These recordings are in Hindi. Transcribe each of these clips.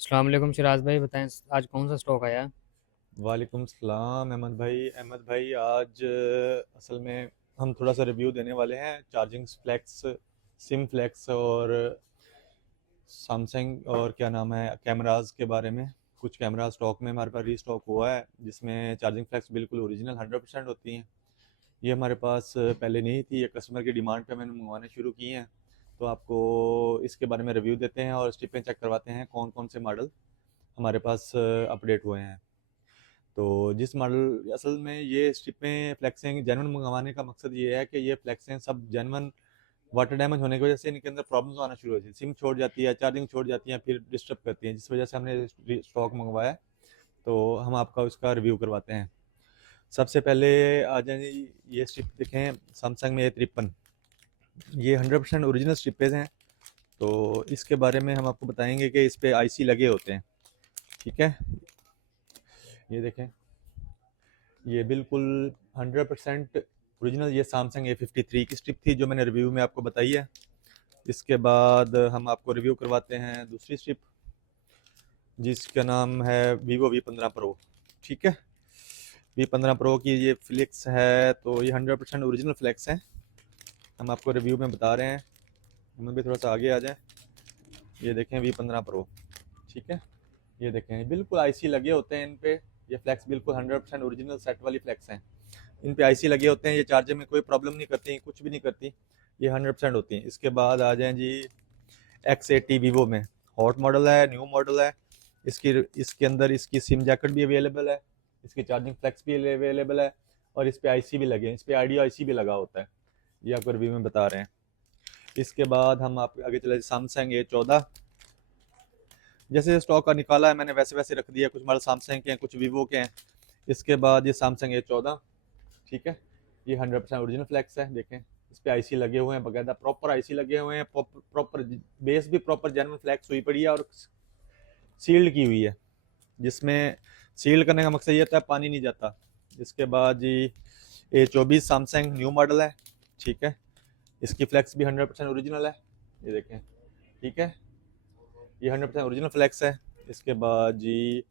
अस्सलाम वालेकुम सिराज भाई, बताएं आज कौन सा स्टॉक आया। वालेकुम सलाम अहमद भाई आज असल में हम थोड़ा सा रिव्यू देने वाले हैं चार्जिंग फ्लेक्स, सिम फ्लेक्स और सैमसंग और क्या नाम है कैमरास के बारे में। कुछ कैमरा स्टॉक में हमारे पास रीस्टॉक हुआ है जिसमें चार्जिंग फ्लेक्स बिल्कुल ओरिजिनल 100% होती हैं। ये हमारे पास पहले नहीं थी, ये कस्टमर की डिमांड पे मैंने मंगवाने शुरू की हैं। तो आपको इसके बारे में रिव्यू देते हैं और स्टिपें चेक करवाते हैं कौन कौन से मॉडल हमारे पास अपडेट हुए हैं। तो जिस मॉडल असल में ये स्ट्रिपें फ्लेक्सें जेनवन मंगवाने का मकसद ये है कि ये फ्लेक्सें सब जेनवन वाटर डैमेज होने की वजह से इनके अंदर प्रॉब्लम्स आना शुरू हो जाती है, सिम छोड़ जाती है, चार्जिंग छोड़ जाती है, फिर डिस्टर्ब करती हैं, जिस वजह से हमने स्टॉक मंगवाया है। तो हम आपका उसका रिव्यू करवाते हैं। सबसे पहले आ जाए, ये स्ट्रिप देखें सैमसंग में A53, ये 100% ओरिजिनल स्ट्रिपेज हैं। तो इसके बारे में हम आपको बताएंगे कि इस पे आईसी लगे होते हैं। ठीक है, ये देखें, ये बिल्कुल 100% ओरिजिनल ये सैमसंग A53 की स्ट्रिप थी जो मैंने रिव्यू में आपको बताई है। इसके बाद हम आपको रिव्यू करवाते हैं दूसरी स्ट्रिप जिसका नाम है Vivo V15 Pro। ठीक है, V15 Pro की ये फ्लेक्स है, तो ये 100% ओरिजिनल फ्लेक्स है। हम आपको रिव्यू में बता रहे हैं। हम भी थोड़ा सा आगे आ जाए, ये देखें V15 Pro। ठीक है, ये देखें बिल्कुल आईसी लगे होते हैं इन पे। ये फ्लेक्स बिल्कुल 100% ओरिजिनल सेट वाली फ्लेक्स हैं। इन पे आईसी लगे होते हैं, ये चार्जर में कोई प्रॉब्लम नहीं करती, कुछ भी नहीं करती, ये 100% होती हैं। इसके बाद आ जाएं जी X80 वीवो में, हॉट मॉडल है, न्यू मॉडल है। इसकी इसके अंदर इसकी सिम जैकेट भी अवेलेबल है, इसकी चार्जिंग फ्लेक्स भी अवेलेबल है, और इस पे आईसी भी लगे हैं, इस पे आईडियो आईसी भी लगा होता है। ये आपको रिव्यू में बता रहे हैं। इसके बाद हम आप आगे चले, सैमसंग A14, जैसे स्टॉक का निकाला है मैंने वैसे वैसे रख दिया। कुछ मॉडल सैमसंग के हैं, कुछ वीवो के हैं। इसके बाद ये सैमसंग A14, ठीक है, ये 100% ओरिजिनल फ्लेक्स है। देखें इस पे आईसी लगे हुए हैं, बकायदा प्रॉपर आईसी लगे हुए हैं, प्रॉपर बेस भी प्रॉपर जेन्युइन फ्लेक्स हुई पड़ी है और सील्ड की हुई है, जिसमें सील्ड करने का मकसद ये होता है पानी नहीं जाता। इसके बाद जी A24 सैमसंग न्यू मॉडल है। ठीक है, इसकी फ्लेक्स भी 100% ओरिजिनल है, ये देखें। ठीक है, ये 100% ओरिजिनल फ्लेक्स है। इसके बाद जी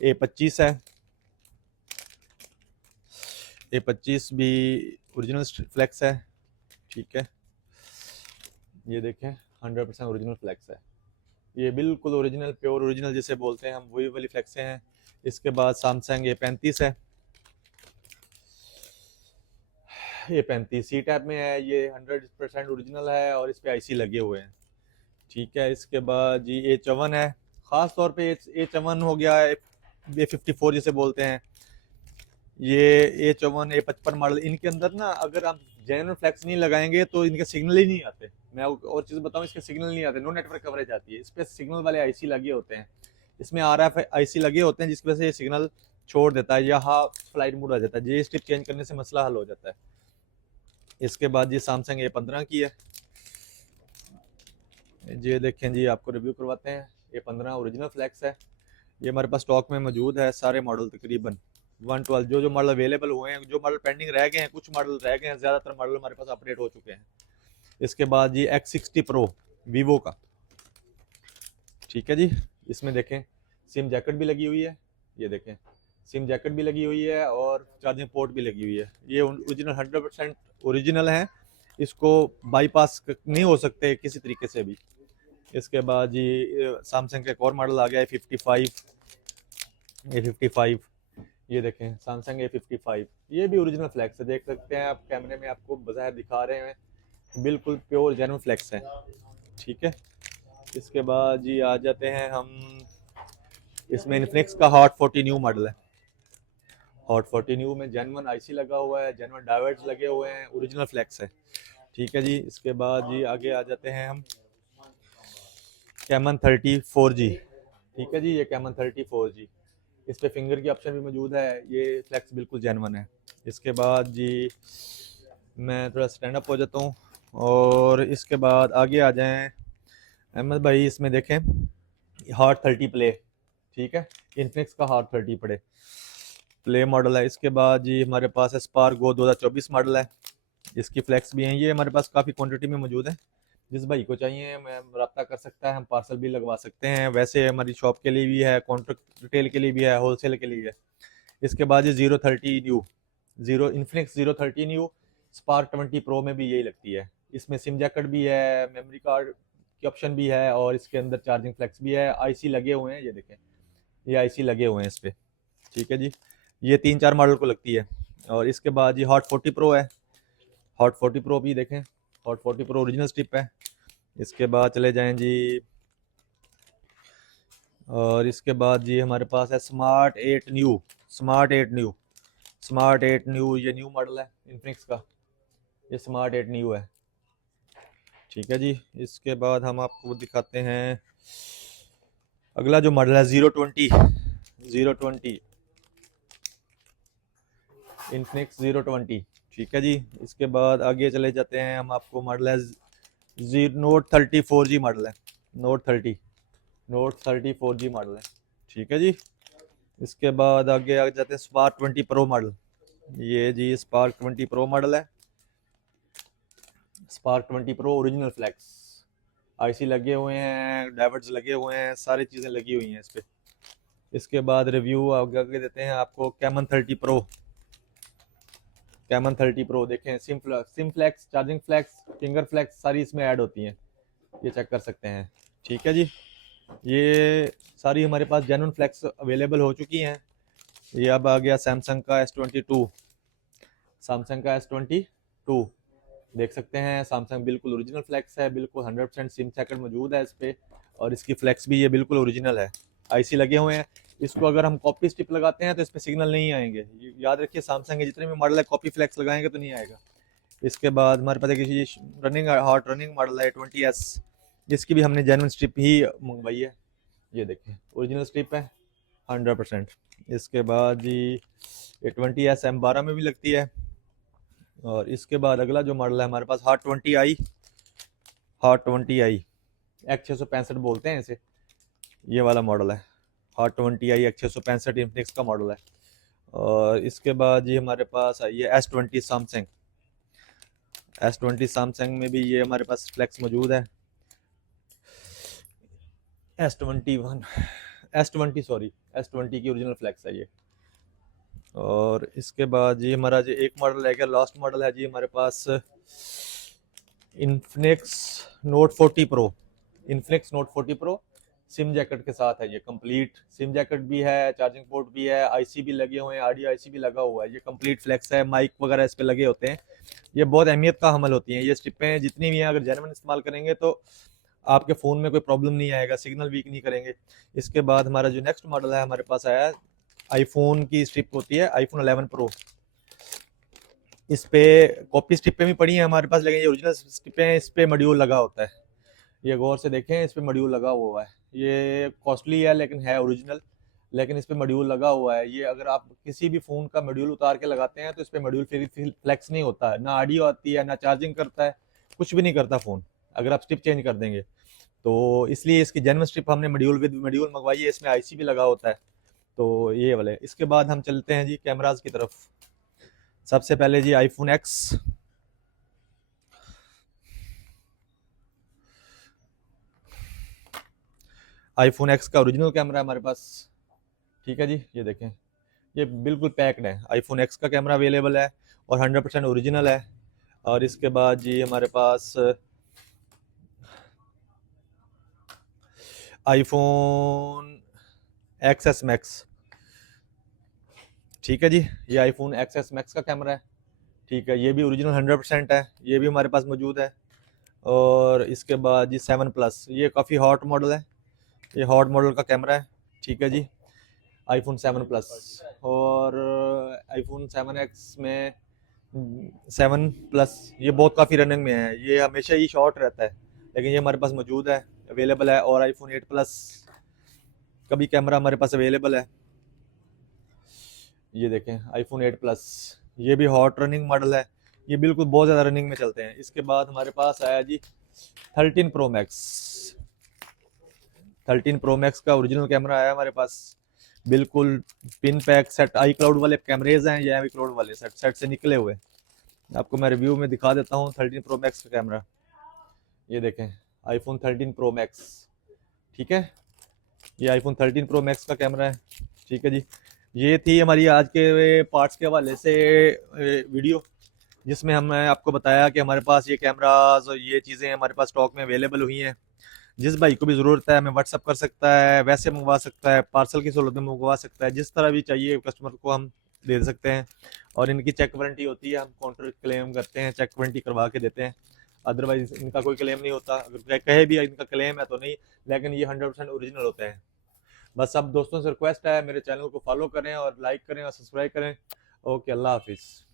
A25 है, A25 भी ओरिजिनल फ्लेक्स है। ठीक है, ये देखें 100% ओरिजिनल फ्लेक्स है, ये बिल्कुल ओरिजिनल प्योर ओरिजिनल जिसे बोलते हैं हम, वही वाली फ्लेक्सें हैं। इसके बाद सैमसंग A35 है, A35 सी टैब में है, ये 100% ओरिजिनल है और इस पे आईसी लगे हुए हैं। ठीक है, इसके बाद जी A54 है, ख़ास तौर पे A54 हो गया, A54 जिसे बोलते हैं। ये A54 A55 मॉडल, इनके अंदर ना अगर आप जेन्युइन फ्लेक्स नहीं लगाएंगे तो इनके सिग्नल ही नहीं आते। मैं और चीज़ बताऊं, इसके सिग्नल नहीं आते, नो नेटवर्क कवरेज आती है। इस पे सिग्नल वाले आईसी लगे होते हैं, इसमें RF आईसी लगे होते हैं, जिसकी वजह से ये सिग्नल छोड़ देता है या हाफ फ्लाइट मोड आ जाता है। ये स्ट्रिप चेंज करने से मसला हल हो जाता है। इसके बाद ये सैमसंग A15 की है, ये देखें जी, आपको रिव्यू करवाते हैं। A15 ओरिजिनल फ्लेक्स है, ये हमारे पास स्टॉक में मौजूद है, सारे मॉडल तकरीबन 112 जो जो मॉडल अवेलेबल हुए हैं। जो मॉडल पेंडिंग रह गए हैं, कुछ मॉडल रह गए हैं, ज़्यादातर मॉडल हमारे पास अपडेट हो चुके हैं। इसके बाद जी X60 Pro वीवो का। ठीक है जी, इसमें देखें सिम जैकेट भी लगी हुई है, ये देखें सिम जैकेट भी लगी हुई है और चार्जिंग पोर्ट भी लगी हुई है। ये ओरिजिनल 100% ओरिजिनल है, इसको बाईपास नहीं हो सकते किसी तरीके से भी। इसके बाद जी सैमसंग का एक और मॉडल आ गया है 55 ये देखें सैमसंग A55, ये भी ओरिजिनल फ्लैक्स है, देख सकते हैं आप कैमरे में, आपको बाहर दिखा रहे हैं, बिल्कुल प्योर जेन्युइन फ्लैक्स है। ठीक है, इसके बाद जी आ जाते हैं हम, इसमें इन्फिनिक्स का हॉट 40 न्यू मॉडल है। हॉट 40 न्यू में जेन्युइन आईसी लगा हुआ है, जेन्युइन डायोड्स लगे हुए हैं, ओरिजिनल फ्लैक्स है। ठीक है जी, इसके बाद जी आगे आ जाते हैं हम, कैमन 34G। ठीक है जी, ये कैमन 34G, इस पे फिंगर की ऑप्शन भी मौजूद है, ये फ्लैक्स बिल्कुल जेन्युइन है। इसके बाद जी मैं थोड़ा स्टैंड अप हो जाता हूँ और इसके बाद आगे आ जाएं अहमद भाई। इसमें देखें हॉट 30 प्ले, ठीक है, इन्फिनिक्स का हॉट 30 प्ले मॉडल है। इसके बाद जी हमारे पास है स्पार्क गो 2024 मॉडल है, इसकी फ्लैक्स भी हैं, ये हमारे पास काफ़ी क्वांटिटी में मौजूद है, जिस भाई को चाहिए मैं रब्ता कर सकता है, हम पार्सल भी लगवा सकते हैं। वैसे हमारी शॉप के लिए भी है, कॉन्ट्रैक्ट रिटेल के लिए भी है, होलसेल के लिए है। इसके बाद ये 030 new, zero Infinix 030 new spark 20 pro में भी यही लगती है। इसमें सिम जैकेट भी है, मेमोरी कार्ड की ऑप्शन भी है, और इसके अंदर चार्जिंग फ्लेक्स भी है। आईसी लगे हुए हैं, ये देखें, ये आईसी लगे हुए हैं इस पे। ठीक है जी, ये 3-4 मॉडल को लगती है। और इसके बाद ये हॉट 40 प्रो है, हॉट 40 प्रो भी देखें, हॉट 40 प्रो ओरिजिनल स्टिप है। इसके बाद चले जाएं जी, और इसके बाद जी हमारे पास है smart 8 new, smart 8 new, smart 8 new, ये न्यू मॉडल है इन्फिनिक्स का, ये स्मार्ट 8 न्यू है। ठीक है जी, इसके बाद हम आपको दिखाते हैं अगला जो मॉडल है 020, 020 इन्फिनिक्स 020। ठीक है जी, इसके बाद आगे चले जाते हैं हम, आपको मॉडल है नोट 30 4G मॉडल है, नोट 30, नोट 30 4G मॉडल है। ठीक है जी, इसके बाद आगे आ जाते हैं स्पार्क 20 प्रो मॉडल, ये जी स्पार्क 20 प्रो मॉडल है, Spark 20 Pro original flex, IC लगे हुए हैं, डाइवर्ट्स लगे हुए हैं, सारी चीज़ें लगी हुई हैं इस पे। इसके बाद रिव्यू आगे देते हैं आपको कैमन 30 प्रो, कैमन 30 प्रो देखें, SIM flex, charging flex, finger flex सारी इसमें ऐड होती हैं, ये चेक कर सकते हैं। ठीक है जी, ये सारी हमारे पास जेन्युइन फ्लैक्स अवेलेबल हो चुकी हैं। ये अब आ गया सैमसंग का S22, सैमसंग का S22 देख सकते हैं। सैमसंग बिल्कुल ओरिजिनल फ्लैक्स है, बिल्कुल 100% सिम सैकेट मौजूद है इस पर, और इसकी फ्लैक्स भी ये बिल्कुल ओरिजिनल है, आईसी लगे हुए हैं। इसको अगर हम कॉपी स्टिप लगाते हैं तो इस पर सिग्नल नहीं आएंगे, याद रखिए सैमसंग के जितने भी मॉडल है कॉपी फ्लैक्स लगाएंगे तो नहीं आएगा। इसके बाद हमारे पास एक रनिंग हॉट रनिंग मॉडल है 20S, जिसकी भी हमने जेन्युइन स्ट्रिप ही मंगवाई है, ये देखिए ओरिजिनल स्ट्रिप है 100%। इसके बाद जी ये 20S M12 में भी लगती है। और इसके बाद अगला जो मॉडल है हमारे पास hot 20i, hot 20i X665 बोलते हैं इसे, ये वाला मॉडल है हॉट 20i X665 इन्फिनिक्स का मॉडल है। और इसके बाद ये हमारे पास ये S20 सैमसंग, S20 सैमसंग में भी ये हमारे पास फ्लैक्स मौजूद है, S21 S20 सॉरी S20 की ओरिजिनल फ्लैक्स है ये। और इसके बाद ये हमारा जो एक मॉडल है, लास्ट मॉडल है जी हमारे पास Infinix Note 40 pro, Infinix Note 40 pro SIM jacket के साथ है, ये कंप्लीट सिम जैकेट भी है, चार्जिंग पोर्ट भी है, आईसी भी लगे हुए हैं, ऑडियो आईसी भी लगा हुआ है, ये कंप्लीट फ्लैक्स है, माइक वगैरह इस पे लगे होते हैं। ये बहुत अहमियत का हमल होती हैं ये स्ट्रिपें, जितनी भी हैं अगर जेन्युइन इस्तेमाल करेंगे तो आपके फ़ोन में कोई प्रॉब्लम नहीं आएगा, सिग्नल वीक नहीं करेंगे। इसके बाद हमारा जो नेक्स्ट मॉडल है हमारे पास आया है, आईफोन की स्ट्रिप होती है आईफोन 11 प्रो, इस पे कॉपी स्ट्रिपें भी पड़ी हैं हमारे पास, लेकिन ये ओरिजिनल स्ट्रिपें इस पे मॉड्यूल लगा होता है, ये गौर से देखें इस पे मॉड्यूल लगा हुआ है, ये कॉस्टली है लेकिन है ओरिजिनल, लेकिन इस पे मॉड्यूल लगा हुआ है। ये अगर आप किसी भी फ़ोन का मॉड्यूल उतार के लगाते हैं तो इस पे मॉड्यूल फ्लेक्स नहीं होता है, ना ऑडियो आती है, ना चार्जिंग करता है, कुछ भी नहीं करता फ़ोन अगर आप स्ट्रिप चेंज कर देंगे तो। इसलिए इसकी जेन्युइन स्ट्रिप हमने मॉड्यूल विद मॉड्यूल मंगवाई है, इसमें आईसी भी लगा होता है, तो ये वाले। इसके बाद हम चलते हैं जी कैमराज की तरफ। सबसे पहले जी आईफोन एक्स, आईफोन एक्स का ओरिजिनल कैमरा है हमारे पास। ठीक है जी, ये देखें ये बिल्कुल पैक्ड है, आईफोन एक्स का कैमरा अवेलेबल है और 100% ओरिजिनल है। और इसके बाद जी हमारे पास आईफोन एक्सएस मैक्स, ठीक है जी, ये आईफोन एक्सएस मैक्स का कैमरा है। ठीक है, ये भी ओरिजिनल 100% है, ये भी हमारे पास मौजूद है। और इसके बाद जी 7 प्लस, ये काफ़ी हॉट मॉडल है, ये हॉट मॉडल का कैमरा है। ठीक है जी, आईफोन 7 प्लस। और आईफोन 7X में 7 प्लस ये बहुत काफ़ी रनिंग में है, ये हमेशा ही शॉर्ट रहता है लेकिन ये हमारे पास मौजूद है, अवेलेबल है। और आईफोन 8 प्लस का भी कैमरा हमारे पास अवेलेबल है, ये देखें आईफोन 8 प्लस, ये भी हॉट रनिंग मॉडल है, ये बिल्कुल बहुत ज़्यादा रनिंग में चलते हैं। इसके बाद हमारे पास आया जी 13 प्रो मैक्स, 13 प्रो मैक्स का ओरिजिनल कैमरा आया हमारे पास, बिल्कुल पिन पैक सेट, आई क्लाउड वाले कैमरेज हैं, ये आई क्लाउड वाले सेट से निकले हुए। आपको मैं रिव्यू में दिखा देता हूँ 13 प्रो मैक्स का कैमरा, ये देखें आईफोन 13 प्रो मैक्स, ठीक है, ये आईफोन 13 प्रो मैक्स का कैमरा है, ठीक है जी। ये थी हमारी आज के पार्ट्स के हवाले से वीडियो, जिसमें हमने आपको बताया कि हमारे पास ये कैमराज और ये चीज़ें हमारे पास स्टॉक में अवेलेबल हुई हैं। जिस भाई को भी ज़रूरत है हमें व्हाट्सअप कर सकता है, वैसे मंगवा सकता है, पार्सल की सहूलत में मंगवा सकता है, जिस तरह भी चाहिए कस्टमर को हम दे सकते हैं। और इनकी चेक वारंटी होती है, हम काउंटर क्लेम करते हैं, चेक वारंटी करवा के देते हैं। अदरवाइज इनका कोई क्लेम नहीं होता, अगर कहे भी इनका क्लेम है तो नहीं, लेकिन ये 100% ओरिजिनल होते हैं। बस अब दोस्तों से रिक्वेस्ट है मेरे चैनल को फॉलो करें और लाइक करें और सब्सक्राइब करें। ओके, अल्लाह हाफिज़।